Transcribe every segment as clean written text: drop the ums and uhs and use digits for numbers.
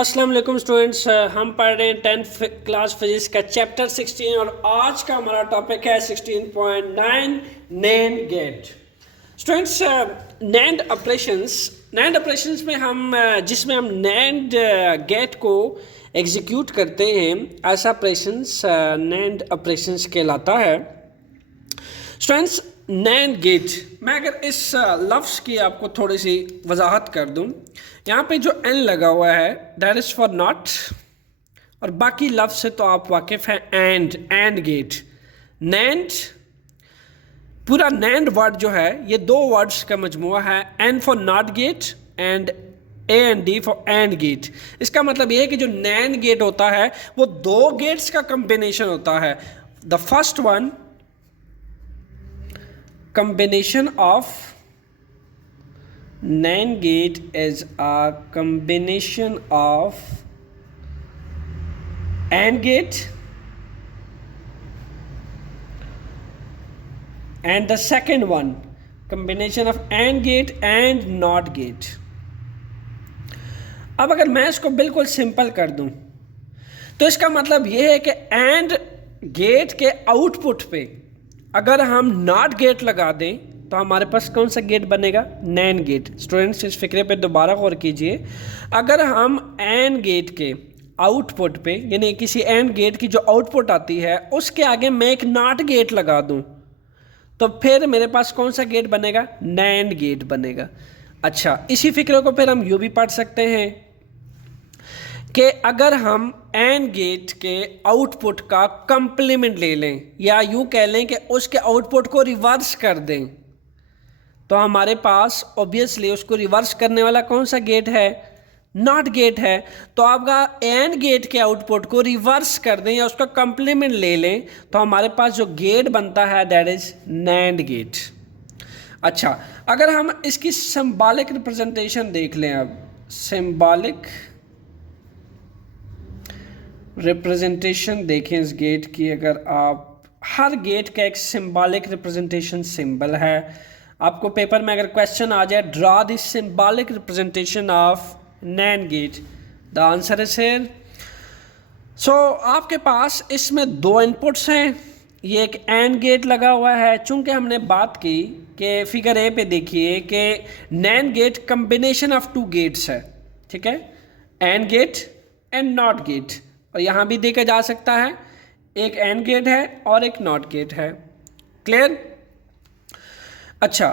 अस्सलाम वालेकुम स्टूडेंट्स, हम पढ़ रहे हैं 10th क्लास फिजिक्स का चैप्टर 16 और आज का हमारा टॉपिक है 16.9 NAND gate. Students, NAND operations में जिसमें हम नैंड गेट को एग्जीक्यूट करते हैं, ऐसा ऑपरेशंस नैंड ऑपरेशंस कहलाता है। स्टूडेंट्स, नैंड गेट, मैं अगर इस लफ्ज़ की आपको थोड़ी सी वजाहत कर दूं, यहाँ पे जो एन लगा हुआ है दैट इज़ फॉर नॉट, और बाकी लफ्ज़ से तो आप वाकिफ़ हैं। एंड गेट, नैंड, पूरा नैंड वर्ड जो है ये दो वर्ड्स का मजमुआ है। N for NOT gate and A N D for AND gate. इसका मतलब ये है कि जो नैंड गेट होता है वो दो गेट्स का कम्बिनेशन होता है। The first one, combination of NAND gate is a combination of AND gate and the second one combination of AND gate and NOT gate। अब अगर मैं इसको बिल्कुल सिंपल कर दूं तो इसका मतलब यह है कि AND गेट के आउटपुट पे अगर हम नॉट गेट लगा दें तो हमारे पास कौन सा गेट बनेगा? NAND gate. स्टूडेंट्स, इस फिक्रे पे दोबारा गौर कीजिए। अगर हम एंड गेट के आउटपुट पे, यानी किसी एंड गेट की जो आउटपुट आती है उसके आगे मैं एक नॉट गेट लगा दूं तो फिर मेरे पास कौन सा गेट बनेगा? नैंड गेट बनेगा। अच्छा, इसी फिक्रे को फिर हम यूँ भी पढ़ सकते हैं कि अगर हम एंड गेट के आउटपुट का कंप्लीमेंट ले लें, या यूं कह लें कि उसके आउटपुट को रिवर्स कर दें, तो हमारे पास ऑब्वियसली उसको रिवर्स करने वाला कौन सा गेट है? नॉट गेट है। तो आपका एंड गेट के आउटपुट को रिवर्स कर दें या उसका कंप्लीमेंट ले लें तो हमारे पास जो गेट बनता है दैट इज नैंड गेट। अच्छा, अगर हम इसकी सिंबॉलिक रिप्रेजेंटेशन देख लें, अब सिंबॉलिक रिप्रेजेंटेशन देखें इस गेट की, अगर आप, हर गेट का एक सिंबॉलिक रिप्रेजेंटेशन सिंबल है। आपको पेपर में अगर क्वेश्चन आ जाए draw the symbolic representation of NAND gate, the answer is here. So आपके पास इसमें दो इनपुट्स हैं, ये एक एंड गेट लगा हुआ है। चूंकि हमने बात की कि फिगर ए पे देखिए कि NAND gate combination of two gates है, ठीक है, AND gate and NOT gate, और यहाँ भी देखा जा सकता है एक एंड गेट है और एक नॉट गेट है। क्लियर? अच्छा,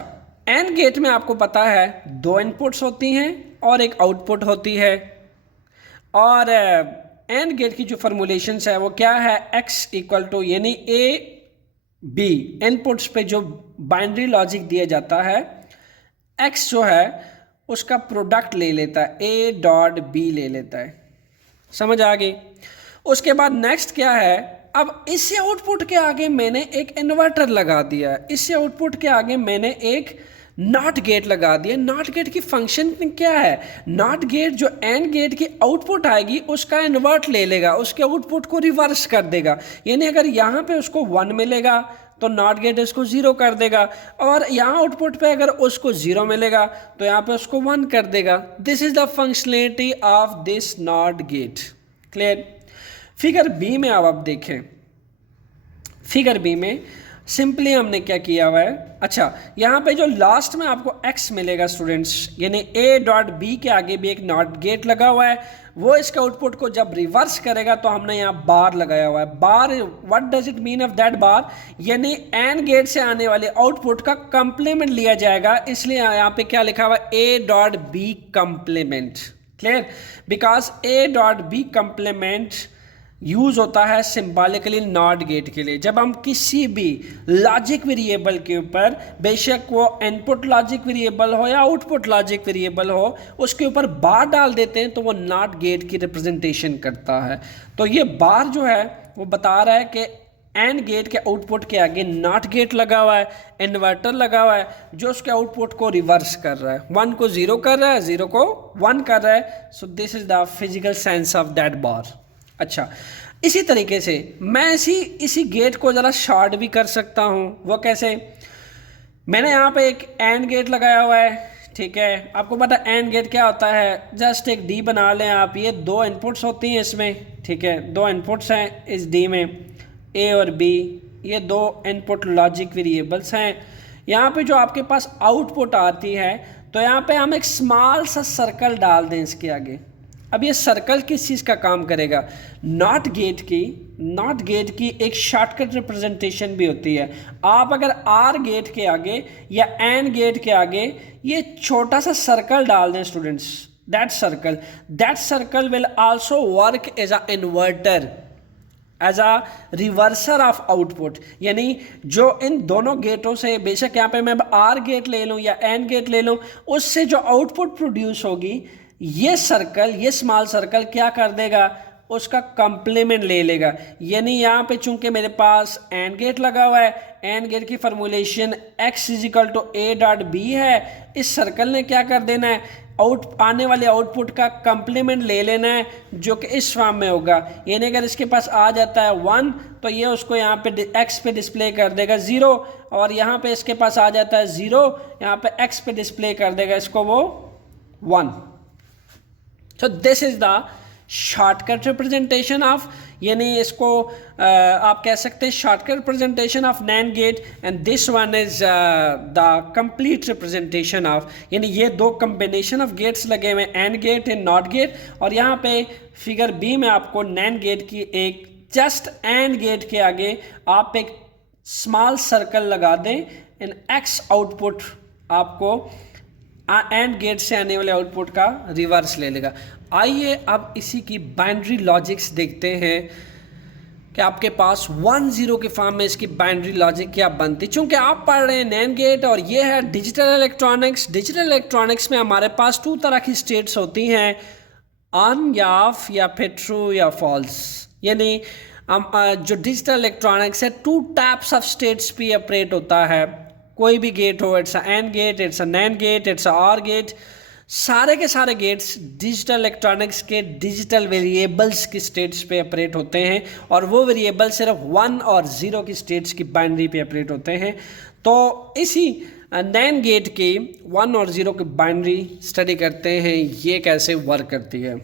एंड गेट में आपको पता है दो इनपुट्स होती हैं और एक आउटपुट होती है, और एंड गेट की जो फॉर्मूलेशंस है वो क्या है? x इक्वल टू, यानी ए बी इनपुट्स पे जो बाइनरी लॉजिक दिया जाता है, x जो है उसका प्रोडक्ट ले लेता है, a डॉट बी ले लेता है। समझ आ गई? उसके बाद नेक्स्ट क्या है? अब इसी आउटपुट के आगे मैंने एक इन्वर्टर लगा दिया है, इसी आउटपुट के आगे मैंने एक नॉट गेट लगा दिया। नॉट गेट की फंक्शन क्या है? नॉट गेट जो एंड गेट की आउटपुट आएगी उसका इन्वर्ट ले लेगा, उसके आउटपुट को रिवर्स कर देगा। यानी अगर यहाँ पे उसको 1 मिलेगा तो नॉट गेट इसको 0 कर देगा, और यहाँ आउटपुट पे अगर उसको 0 मिलेगा तो यहाँ पे उसको 1 कर देगा। This is the functionality of this NOT gate. Clear? Figure B में अब आप देखें, फिगर बी में सिंपली हमने क्या किया हुआ है? अच्छा, यहाँ पे जो लास्ट में आपको x मिलेगा स्टूडेंट्स, यानी a डॉट बी के आगे भी एक नॉट गेट लगा हुआ है, वो इसके आउटपुट को जब रिवर्स करेगा तो हमने यहाँ बार लगाया हुआ है। Bar, what does it mean of that bar? यानी एंड गेट से आने वाले आउटपुट का कंप्लीमेंट लिया जाएगा, इसलिए यहाँ पे क्या लिखा हुआ है? a dot B complement. Clear? Because a dot B complement use होता है सिंबॉलिकली नॉट गेट के लिए। जब हम किसी भी लॉजिक वेरिएबल के ऊपर, बेशक वो इनपुट लॉजिक वेरिएबल हो या आउटपुट लॉजिक वेरिएबल हो, उसके ऊपर बार डाल देते हैं तो वो नॉट गेट की रिप्रेजेंटेशन करता है। तो ये बार जो है वो बता रहा है कि एंड गेट के आउटपुट के आगे नॉट गेट लगा हुआ है, इन्वर्टर लगा हुआ है जो उसके आउटपुट को रिवर्स कर रहा है, 1 को 0 कर रहा है, 0 को 1 कर रहा है। So this is the physical sense of that bar. अच्छा, इसी तरीके से मैं इसी गेट को ज़रा शॉर्ट भी कर सकता हूँ। वो कैसे? मैंने यहाँ पे एक एंड गेट लगाया हुआ है, ठीक है। आपको पता है एंड गेट क्या होता है, जस्ट एक डी बना लें आप, ये दो इनपुट्स होती हैं इसमें, ठीक है, दो इनपुट्स हैं इस डी में, ए और बी, ये दो इनपुट लॉजिक वेरिएबल्स हैं। यहाँ पे जो आपके पास आउटपुट आती है, तो यहाँ पे हम एक स्मॉल सा सर्कल डाल दें इसके आगे। अब ये सर्कल किस चीज़ का काम करेगा, नॉट गेट की एक शॉर्टकट रिप्रेजेंटेशन भी होती है। आप अगर आर गेट के आगे या एंड गेट के आगे ये छोटा सा सर्कल डाल दें students, that circle will also work as a inverter, as a reverser of output. यानी जो इन दोनों गेटों से, बेशक यहाँ पे मैं आर गेट ले लूँ या एंड गेट ले लूँ, उससे जो आउटपुट प्रोड्यूस होगी, ये सर्कल, ये स्मॉल सर्कल क्या कर देगा, उसका कंप्लीमेंट ले लेगा। यानी यहाँ पे चूंकि मेरे पास एंड गेट लगा हुआ है, एंड गेट की formulation x equal to a dot b है, इस सर्कल ने क्या कर देना है, आने वाले आउटपुट का कंप्लीमेंट ले लेना है, जो कि इस फॉर्म में होगा। यानी अगर इसके पास आ जाता है 1, तो ये उसको यहाँ पे x पे डिस्प्ले कर देगा 0, और यहाँ पे इसके पास आ जाता है 0, यहाँ पे x पे डिस्प्ले कर देगा इसको वो 1। So this is the shortcut representation of, यानी इसको आप कह सकते हैं shortcut representation of NAND gate, and this one is the complete representation of, यानी ये दो combination of gates लगे हुए हैं, AND gate and NOT gate। और यहाँ पे फिगर बी में आपको NAND gate की एक just AND gate के आगे आप एक small circle लगा दें, and X आउटपुट आपको एंड गेट से आने वाले आउटपुट का रिवर्स ले लेगा। आइए अब इसी की बाइनरी लॉजिक्स देखते हैं कि आपके पास 1-0 के फॉर्म में इसकी बाइनरी लॉजिक क्या बनती। चूंकि आप पढ़ रहे हैं नैंड गेट और ये है डिजिटल इलेक्ट्रॉनिक्स। डिजिटल इलेक्ट्रॉनिक्स में हमारे पास 2 तरह की स्टेट्स होती हैं, ऑन या ऑफ, या फिर ट्रू या फॉल्स। यानी जो डिजिटल इलेक्ट्रॉनिक्स है 2 टाइप्स ऑफ स्टेट्स पे ऑपरेट होता है। कोई भी गेट हो, it's a AND gate, it's a NAND gate, it's a OR gate, सारे के सारे गेट्स डिजिटल इलेक्ट्रॉनिक्स के डिजिटल वेरिएबल्स की स्टेट्स पे ऑपरेट होते हैं, और वो वेरिएबल सिर्फ 1 और 0 की स्टेट्स की बाइनरी पे ऑपरेट होते हैं। तो इसी नैंड गेट की 1 और 0 की बाइनरी स्टडी करते हैं, ये कैसे वर्क करती है।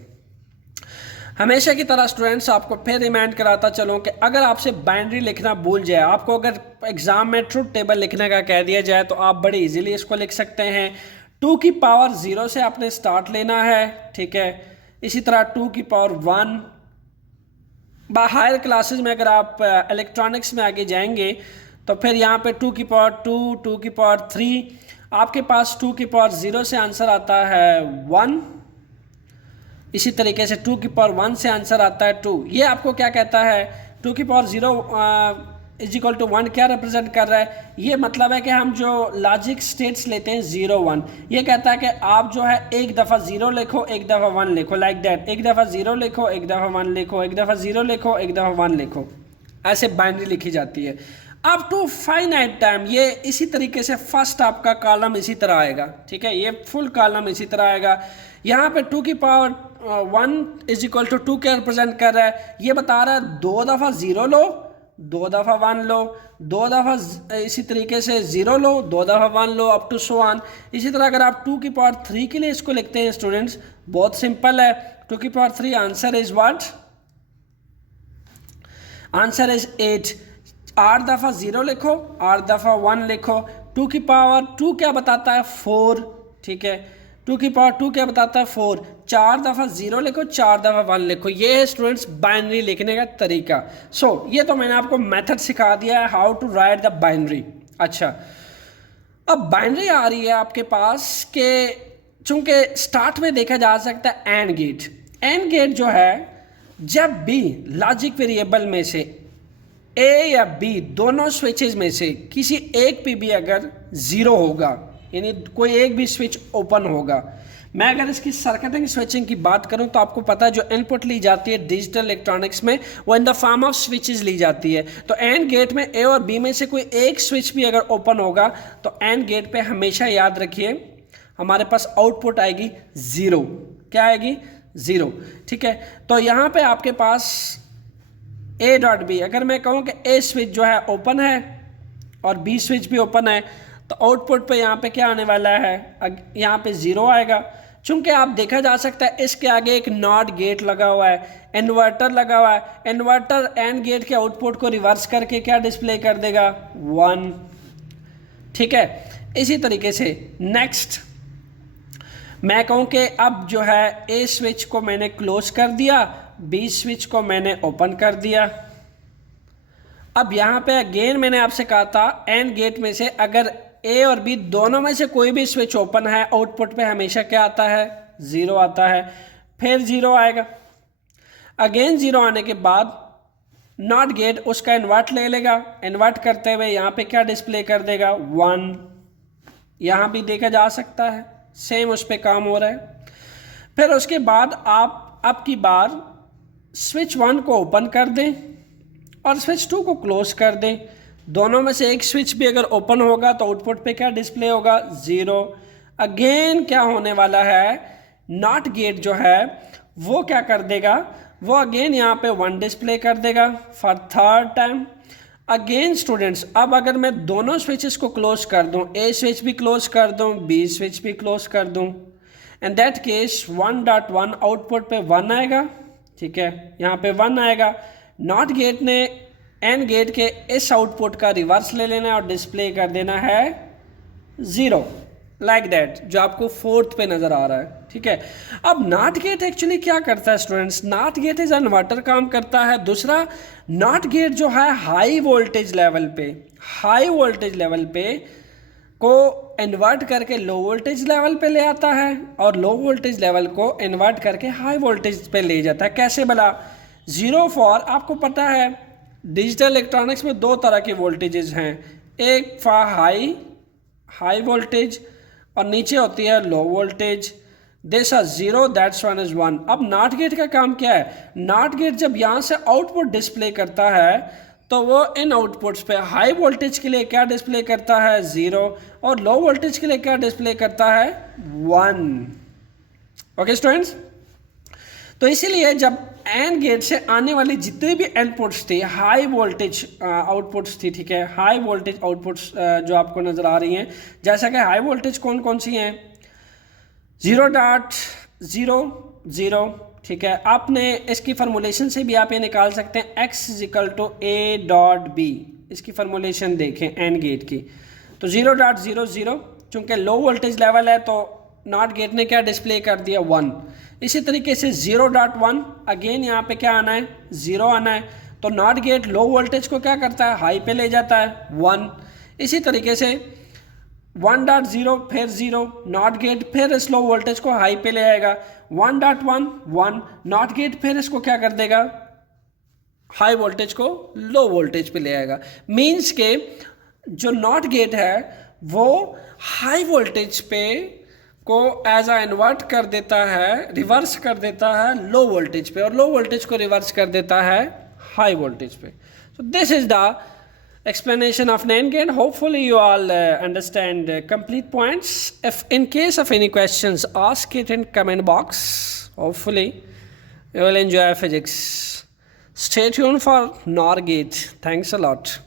हमेशा की तरह स्टूडेंट्स आपको फिर रिमाइंड कराता चलूँ कि अगर आपसे बाइनरी लिखना भूल जाए, आपको अगर एग्जाम में ट्रुथ टेबल लिखने का कह दिया जाए, तो आप बड़े इजीली इसको लिख सकते हैं। 2 की पावर 0 से आपने स्टार्ट लेना है, ठीक है। इसी तरह 2 की पावर 1, हायर क्लासेस में अगर आप इलेक्ट्रॉनिक्स में आगे जाएंगे तो फिर यहाँ पे 2 की पावर 2, 2 की पावर 3, आपके पास 2 की पावर 0 से आंसर आता है 1। इसी तरीके से 2 की पावर 1 से आंसर आता है 2। ये आपको क्या कहता है, 2 की पावर 0 इज इक्वल टू 1 क्या रिप्रेजेंट कर रहा है, ये मतलब है कि हम जो लॉजिक स्टेट्स लेते हैं 0 1, ये कहता है कि आप जो है एक दफ़ा 0 लिखो, एक दफ़ा 1 लिखो, लाइक दैट। एक दफ़ा 0 लिखो, एक दफ़ा 1 लिखो, एक दफ़ा 0 लिखो, एक दफ़ा 1 लिखो, ऐसे बाइनरी लिखी जाती है। अप टू फाइनाइट टाइम ये इसी तरीके से फर्स्ट आपका कॉलम इसी तरह आएगा, ठीक है, ये फुल कॉलम इसी तरह आएगा। यहाँ पे 2 की पावर 1 इज इक्वल टू 2 क्या रिप्रेजेंट कर रहा है, ये बता रहा है 2 दफ़ा 0 लो, 2 दफ़ा 1 लो, 2 दफ़ा इसी तरीके से 0 लो, 2 दफ़ा 1 लो, अप टू सो ऑन। इसी तरह अगर आप 2 की पावर 3 के लिए इसको लिखते हैं स्टूडेंट्स, बहुत सिंपल है। 2 की power 3 answer is what, answer is 8। 8 दफ़ा 0 लिखो, 8 दफ़ा 1 लिखो। 2 की पावर 2 क्या बताता है 4, ठीक है, 2 की पावर 2 क्या बताता है 4। 4 दफ़ा 0 लिखो, 4 दफ़ा 1 लिखो। ये है स्टूडेंट्स बाइनरी लिखने का तरीका। सो ये तो मैंने आपको मेथड सिखा दिया है, how to write the binary. अच्छा, अब बाइनरी आ रही है आपके पास कि चूंकि स्टार्ट में देखा जा सकता है एंड गेट। एंड गेट जो है, जब भी लॉजिक वेरिएबल में से ए या बी दोनों स्विचेज में से किसी एक पे भी अगर 0 होगा, यानी कोई एक भी स्विच ओपन होगा। मैं अगर इसकी सर्किटिंग स्विचिंग की बात करूं तो आपको पता है जो इनपुट ली जाती है डिजिटल इलेक्ट्रॉनिक्स में, वो in the form of switches ली जाती है। तो एंड गेट में ए और बी में से कोई एक स्विच भी अगर ओपन होगा तो एंड गेट पे हमेशा याद रखिए हमारे पास आउटपुट आएगी 0। क्या आएगी 0, ठीक है। तो यहाँ पे आपके पास ए डॉट बी, अगर मैं कहूँ कि ए स्विच जो है ओपन है और बी स्विच भी ओपन है, तो तो आउटपुट पे यहाँ पे क्या आने वाला है, यहाँ पे 0 आएगा। चूंकि आप देखा जा सकता है इसके आगे एक नॉट गेट लगा हुआ है, इन्वर्टर लगा हुआ है। इन्वर्टर एंड गेट के आउटपुट को रिवर्स करके क्या डिस्प्ले कर देगा, 1। ठीक है, इसी तरीके से नेक्स्ट मैं कहूँ कि अब जो है ए स्विच को मैंने क्लोज कर दिया, बी स्विच को मैंने ओपन कर दिया। अब यहाँ पे अगेन मैंने आपसे कहा था एंड गेट में से अगर ए और बी दोनों में से कोई भी स्विच ओपन है, आउटपुट पे हमेशा क्या आता है, 0 आता है। फिर 0 आएगा, अगेन 0 आने के बाद नॉट गेट उसका इन्वर्ट ले लेगा, इन्वर्ट करते हुए यहाँ पे क्या डिस्प्ले कर देगा, 1। यहाँ भी देखा जा सकता है सेम उस पर काम हो रहा है। फिर उसके बाद आप अब की बार स्विच 1 को ओपन कर दें और स्विच 2 को क्लोज कर दें। दोनों में से एक स्विच भी अगर ओपन होगा तो आउटपुट पे क्या डिस्प्ले होगा, 0। अगेन क्या होने वाला है, नॉट गेट जो है वो क्या कर देगा, वो अगेन यहाँ पे 1 डिस्प्ले कर देगा for third time. Again students, अब अगर मैं दोनों स्विचेस को क्लोज कर दूं, ए स्विच भी क्लोज कर दूं, बी स्विच भी क्लोज कर दूं, इन दैट केस 1.1 आउटपुट पे 1 आएगा। ठीक है, यहाँ पे 1 आएगा। नॉट गेट ने एंड गेट के इस आउटपुट का रिवर्स ले लेना है और डिस्प्ले कर देना है 0, लाइक दैट, जो आपको फोर्थ पे नजर आ रहा है। ठीक है, अब नॉट गेट एक्चुअली क्या करता है students, not gate is inverter काम करता है। दूसरा, नॉट गेट जो है हाई वोल्टेज लेवल पे को इन्वर्ट करके लो वोल्टेज लेवल पे ले आता है और लो वोल्टेज लेवल को इन्वर्ट करके हाई वोल्टेज पे ले जाता है। कैसे भला, 0 फॉर, आपको पता है डिजिटल इलेक्ट्रॉनिक्स में 2 तरह के वोल्टेजेस हैं, एक फॉर हाई वोल्टेज और नीचे होती है low voltage. This are 0, that's 1 is 1। अब नॉट गेट का काम क्या है, नॉट गेट जब यहाँ से आउटपुट डिस्प्ले करता है तो वो इन आउटपुट्स पे हाई वोल्टेज के लिए क्या डिस्प्ले करता है, 0, और लो वोल्टेज के लिए क्या डिस्प्ले करता है, 1। ओके स्टूडेंट्स, तो इसीलिए जब एंड गेट से आने वाली जितने भी इनपुट्स थी, हाई वोल्टेज आउटपुट्स थी, ठीक है, हाई वोल्टेज आउटपुट्स जो आपको नज़र आ रही हैं, जैसा कि हाई वोल्टेज कौन कौन सी हैं, 0.00, ठीक है, आपने इसकी फार्मूलेशन से भी आप ये निकाल सकते हैं, x = a.b, इसकी फार्मूलेशन देखें एंड गेट की, तो 0.00, चूँकि लो वोल्टेज लेवल है तो नॉट गेट ने क्या डिस्प्ले कर दिया, 1। इसी तरीके से 0.1, अगेन यहाँ पे क्या आना है, 0 आना है, तो नॉट गेट लो वोल्टेज को क्या करता है, हाई पे ले जाता है, 1। इसी तरीके से 1.0 फिर 0, नॉट गेट फिर इस लो वोल्टेज को हाई पे ले आएगा, 1.1 1, नॉट गेट फिर इसको क्या कर देगा, हाई वोल्टेज को लो वोल्टेज पे ले आएगा। मीन्स के जो नॉट गेट है वो हाई वोल्टेज पे को एज आ इन्वर्ट कर देता है, रिवर्स कर देता है लो वोल्टेज पे, और लो वोल्टेज को रिवर्स कर देता है हाई वोल्टेज पे। सो this is the explanation of NAND gate. Hopefully you all understand complete points. If in case of any questions, ask it in comment box. Hopefully you will enjoy physics. Stay tuned for NOR gate. Thanks a lot.